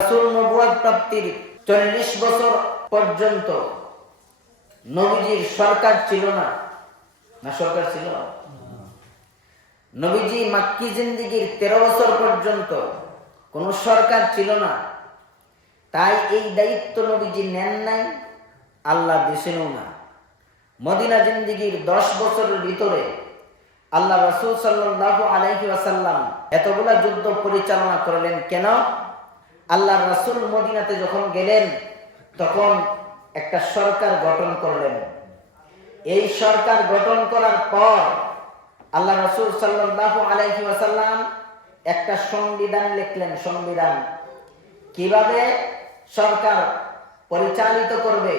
রাসূল নবুয়ত প্রাপ্তির 40 বছর পর্যন্ত নবীজির সরকার ছিল না। না সরকার ছিল? নবীজি মাক্কি জিন্দেগীর 13 বছর পর্যন্ত কোন সরকার ছিল না। তাই এই দায়িত্ব নবীজি নেন নাই, আল্লাহ দিয়েছেনও না। মদিনা জিন্দেগীর 10 বছরের ভিতরে আল্লাহ রাসূল সাল্লাল্লাহু আলাইহি ওয়াসাল্লাম এতগুলা যুদ্ধ পরিচালনা করলেন কেন? আল্লাহ রাসূল মদিনাতে যখন গেলেন তখন একটা সরকার গঠন করলেন। এই সরকার গঠন করার পর আল্লাহ রাসূল সাল্লাল্লাহু আলাইহি ওয়াসাল্লাম একটা সংবিধান লিখলেন। সংবিধান কিভাবে সরকার পরিচালিত করবে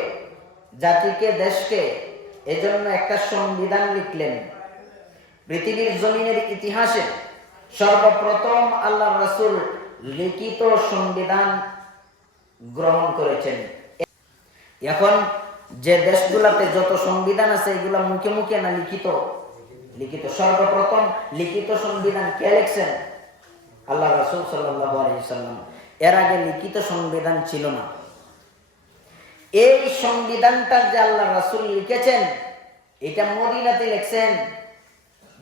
জাতিকে, দেশকে, এজন্য একটা সংবিধান লিখলেন। পৃথিবীর জমিনের ইতিহাসে সর্বপ্রথম আল্লাহ রাসূল লিখিত সংবিধান গ্রহণ করেছেন। এখন যে দেশগুলোতে যত সংবিধান আছে এগুলা মুখে মুখে না লিখিত? লিখিত। সর্বপ্রথম লিখিত সংবিধান কে লিখছেন? আল্লাহ রাসূল সাল্লাল্লাহু আলাইহি ওয়াসাল্লাম। এর আগে লিখিত সংবিধান ছিল না। এই সংবিধানটা যে আল্লাহ রাসূল লিখেছেন এটা মদিনাতে লিখছেন।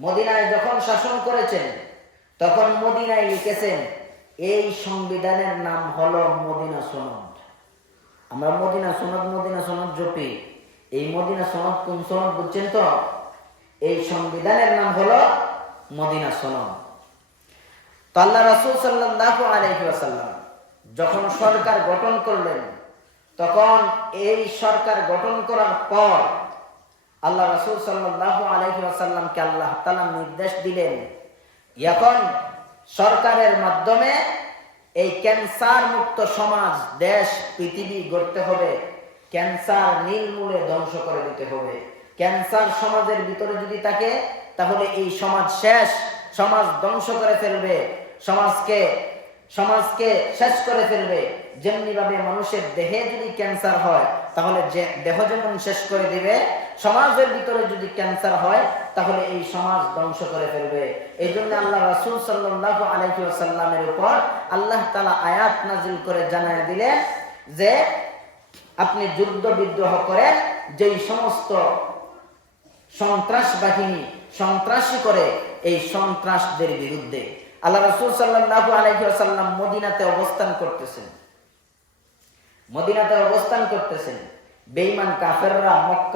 মদিনায় যখন শাসন করেছেন তখন মদিনায় লিখেছেন। এই সংবিধানের নাম হলো মদিনা সনদ। আমরা মদিনা সনদ জপি। এই মদিনা সনদ কোন সনদ বুঝছেন তো? এই সংবিধানের নাম হলো মদিনা সনদ। তো আল্লাহ রাসূল সাল্লাল্লাহু আলাইহি ওয়াসাল্লাম যখন সরকার গঠন করলেন তখন এই সরকার গঠন করার পর আল্লাহ রাসূল সাল্লাল্লাহু আলাইহি ওয়াসাল্লামকে আল্লাহ তাআলা নির্দেশ দিলেন, এখন সরকারের মাধ্যমে এই ক্যান্সার মুক্ত সমাজ, দেশ, পৃথিবী গড়তে হবে। ক্যান্সার নির্মূলে ধ্বংস করে দিতে হবে। ক্যান্সার সমাজের ভিতরে যদি থাকে তাহলে এই সমাজ শেষ। সমাজ ধ্বংস করে ফেলবে, সমাজকে শেষ করে ফেলবে। যেমনি ভাবে মানুষের দেহে যদি ক্যান্সার হয় তাহলে যে দেহ যেমন শেষ করে দিবে, সমাজের ভিতরে যদি ক্যান্সার হয় তাহলে এই সমাজ ধ্বংস করে ফেলবে। এই জন্য আল্লাহ রাসূল সাল্লাল্লাহু আলাইহি ওয়াসাল্লামের উপর আল্লাহ তাআলা আয়াত নাযিল করে জানায় দিলেন যে আপনি যুদ্ধ বিদ্রোহ করেন যেই সমস্ত সন্ত্রাস বাহিনী সন্ত্রাসী করে এই সন্ত্রাসদের বিরুদ্ধে। আল্লাহ রাসূল সাল্লাল্লাহু আলাইহি ওয়াসাল্লাম মদিনাতে অবস্থান করতেছেন। বেঈমান কাফেররা মক্কা